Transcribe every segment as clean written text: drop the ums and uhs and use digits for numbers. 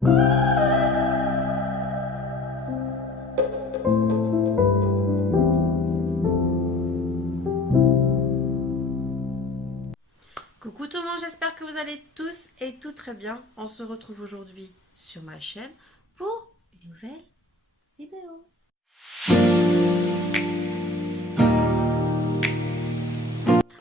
Coucou tout le monde, j'espère que vous allez tous et tout très bien. On se retrouve aujourd'hui sur ma chaîne pour une nouvelle vidéo.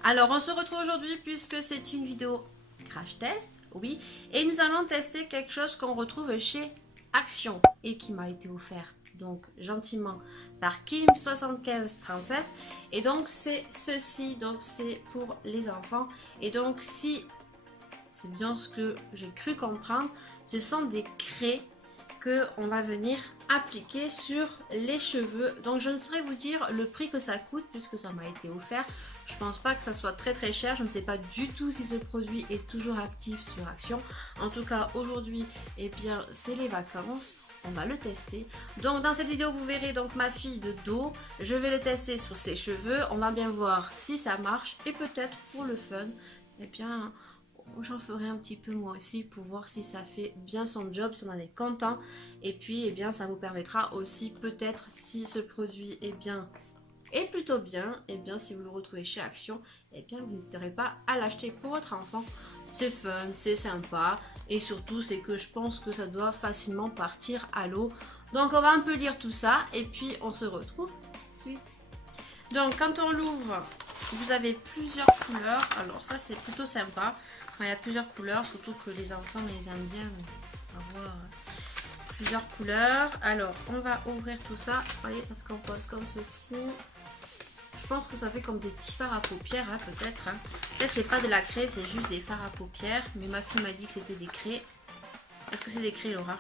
Alors on se retrouve aujourd'hui puisque c'est une vidéo crash test, oui, et nous allons tester quelque chose qu'on retrouve chez Action et qui m'a été offert donc gentiment par Kim7537, et donc c'est ceci, donc c'est pour les enfants, et donc si c'est bien ce que j'ai cru comprendre, ce sont des craies que on va venir appliquer sur les cheveux. Donc je ne saurais vous dire le prix que ça coûte puisque ça m'a été offert. Je pense pas que ça soit très cher. Je ne sais pas du tout si ce produit est toujours actif sur Action. En tout cas aujourd'hui, eh bien c'est les vacances. On va le tester. Donc dans cette vidéo vous verrez donc ma fille de dos. Je vais le tester sur ses cheveux. On va bien voir si ça marche et peut-être pour le fun, eh bien j'en ferai un petit peu moi aussi pour voir si ça fait bien son job, si on en est content. Et puis eh bien ça vous permettra aussi peut-être, si ce produit est plutôt bien, et bien si vous le retrouvez chez Action, et bien vous n'hésiterez pas à l'acheter pour votre enfant. C'est fun, c'est sympa, et surtout c'est que je pense que ça doit facilement partir à l'eau. Donc on va un peu lire tout ça et puis on se retrouve tout de suite. Donc quand on l'ouvre, vous avez plusieurs couleurs. Alors ça c'est plutôt sympa. Enfin, il y a plusieurs couleurs, surtout que les enfants les aiment bien avoir plusieurs couleurs. Alors on va ouvrir tout ça. Vous voyez, ça se compose comme ceci. Je pense que ça fait comme des petits fards à paupières, hein, peut-être. Hein. Peut-être que c'est pas de la craie, c'est juste des fards à paupières. Mais ma fille m'a dit que c'était des craies. Est-ce que c'est des craies, Laura?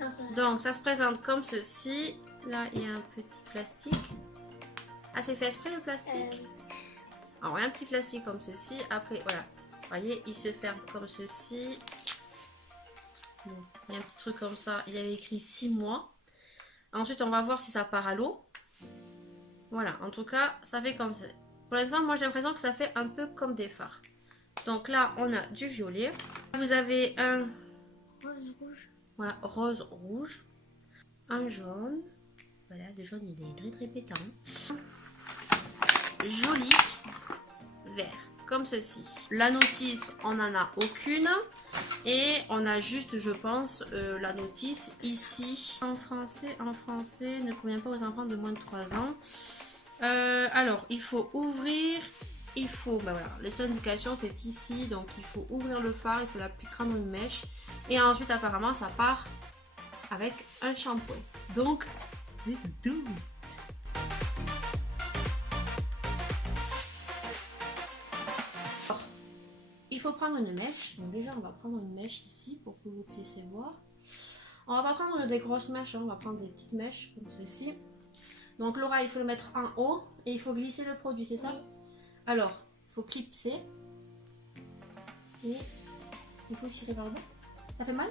Non, donc ça se présente comme ceci. Là il y a un petit plastique. Ah, c'est fait exprès le plastique? Alors il y a un petit plastique comme ceci. Après voilà, vous voyez, il se ferme comme ceci. Bon, il y a un petit truc comme ça. Il y avait écrit 6 mois. Ensuite on va voir si ça part à l'eau. Voilà, en tout cas, ça fait comme ça. Pour l'instant, moi j'ai l'impression que ça fait un peu comme des fards. Donc là, on a du violet. Vous avez un rose rouge. Voilà, rose rouge. Un jaune. Voilà, le jaune il est très pétant. Joli vert, comme ceci. La notice, on n'en a aucune. Et on a juste, je pense, la notice ici. En français, ne convient pas aux enfants de moins de 3 ans. Alors, il faut ouvrir, il faut, ben voilà, les seules indications c'est ici, donc il faut ouvrir le phare, il faut l'appliquer dans une mèche, et ensuite apparemment ça part avec un shampoing. Donc, let's do it. Il faut prendre une mèche, donc déjà on va prendre une mèche ici pour que vous puissiez voir. On va pas prendre des grosses mèches, hein, on va prendre des petites mèches comme ceci. Donc Laura, il faut le mettre en haut et il faut glisser le produit, c'est ça? Oui. Alors, il faut clipser. Et il faut tirer vers le bas. Ça fait mal?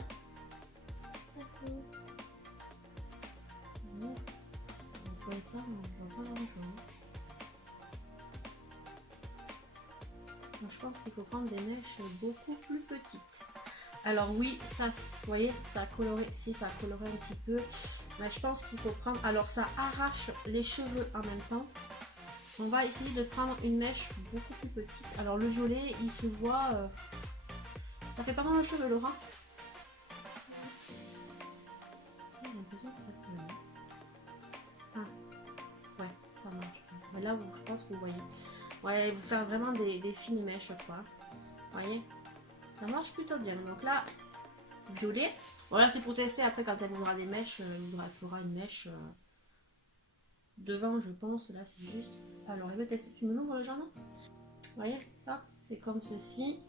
Pour l'instant, on va pas grand chose. Je pense qu'il faut prendre des mèches beaucoup plus petites. Alors oui, ça, vous voyez, ça a coloré, si ça a coloré un petit peu. Mais je pense qu'il faut prendre, alors ça arrache les cheveux en même temps. On va essayer de prendre une mèche beaucoup plus petite. Alors le violet, il se voit, ça fait pas mal aux cheveux, Laura. J'ai l'impression que ça fait mal. Ah, ouais, ça marche. Mais là, je pense que vous voyez. Ouais, vous faire vraiment des fines mèches, quoi. Vous voyez? Ça marche plutôt bien. Donc là, violet. Voilà, c'est pour tester. Après, quand elle voudra des mèches, elle fera une mèche devant, je pense. Là, c'est juste. Alors, elle veut tester. Tu me l'ouvres le jaune? Vous voyez? Hop, c'est comme ceci.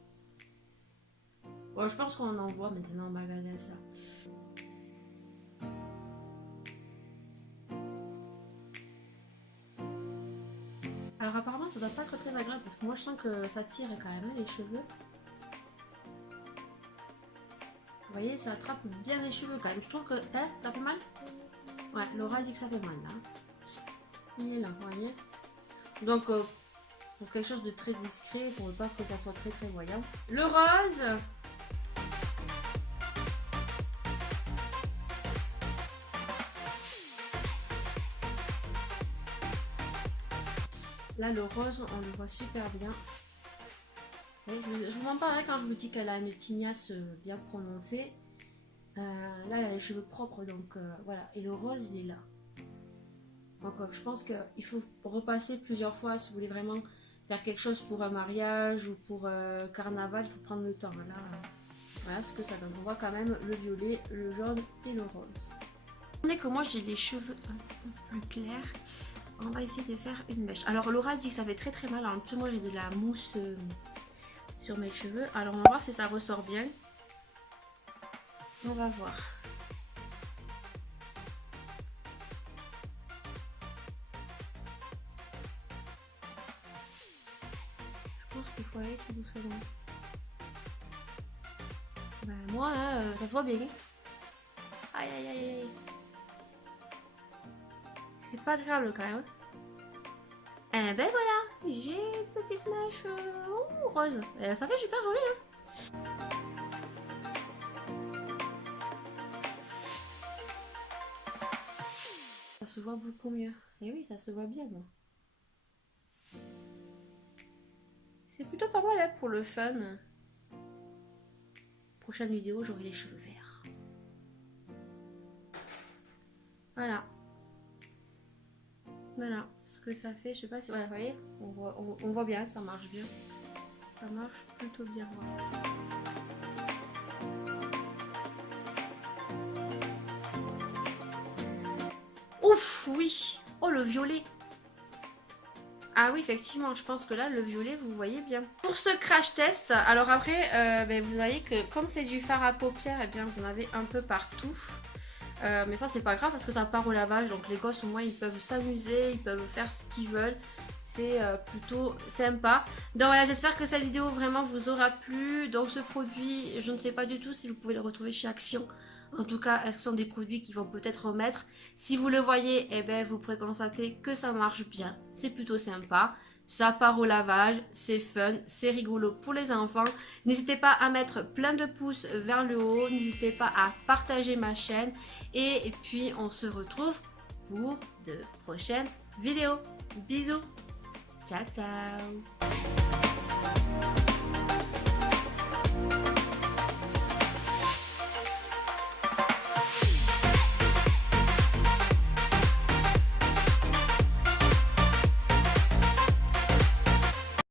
Bon, je pense qu'on en voit maintenant au magasin ça. Alors, apparemment, ça doit pas être très agréable parce que moi, je sens que ça tire quand même les cheveux. Vous voyez, ça attrape bien les cheveux quand même. Je trouve que... ça fait mal? Ouais, Laura dit que ça fait mal là. Il est là, vous voyez. Donc, pour quelque chose de très discret, on ne veut pas que ça soit très voyant. Le rose. Là, le rose, on le voit super bien. Et je vous mens pas, hein, quand je vous dis qu'elle a une tignasse bien prononcée. Là, elle a les cheveux propres, donc voilà. Et le rose, il est là. Donc, je pense qu'il faut repasser plusieurs fois si vous voulez vraiment faire quelque chose pour un mariage ou pour carnaval. Il faut prendre le temps. Là, voilà ce que ça donne. On voit quand même le violet, le jaune et le rose. Dès que moi j'ai les cheveux un peu plus clairs, on va essayer de faire une mèche. Alors Laura dit que ça fait très très mal. En plus moi j'ai de la mousse sur mes cheveux. Alors on va voir si ça ressort bien. On va voir. Je pense qu'il faut aller tout doucement. Bah moi hein, ça se voit bien. Aïe aïe aïe aïe. C'est pas agréable quand même. Eh ben voilà, j'ai une petite mèche rose. Ça fait super joli hein. Ça se voit beaucoup mieux. Et oui, ça se voit bien moi. C'est plutôt pas mal hein, pour le fun. Prochaine vidéo, j'aurai les cheveux verts. Voilà. Voilà ce que ça fait. Je sais pas si vous voyez, on voit bien, ça marche bien. Ça marche plutôt bien. Voilà. Ouf, oui. Oh, le violet. Ah oui, effectivement, je pense que là, le violet, vous voyez bien. Pour ce crash test, alors après, vous voyez que comme c'est du fard à paupières, et bien vous en avez un peu partout. Mais ça, c'est pas grave parce que ça part au lavage. Donc les gosses, au moins, ils peuvent s'amuser, ils peuvent faire ce qu'ils veulent. C'est plutôt sympa. Donc voilà, j'espère que cette vidéo vraiment vous aura plu. Donc ce produit, je ne sais pas du tout si vous pouvez le retrouver chez Action. En tout cas, est-ce que ce sont des produits qui vont peut-être remettre. Si vous le voyez, eh ben, vous pourrez constater que ça marche bien. C'est plutôt sympa. Ça part au lavage, c'est fun, c'est rigolo pour les enfants. N'hésitez pas à mettre plein de pouces vers le haut. N'hésitez pas à partager ma chaîne. Et puis, on se retrouve pour de prochaines vidéos. Bisous. Ciao, ciao.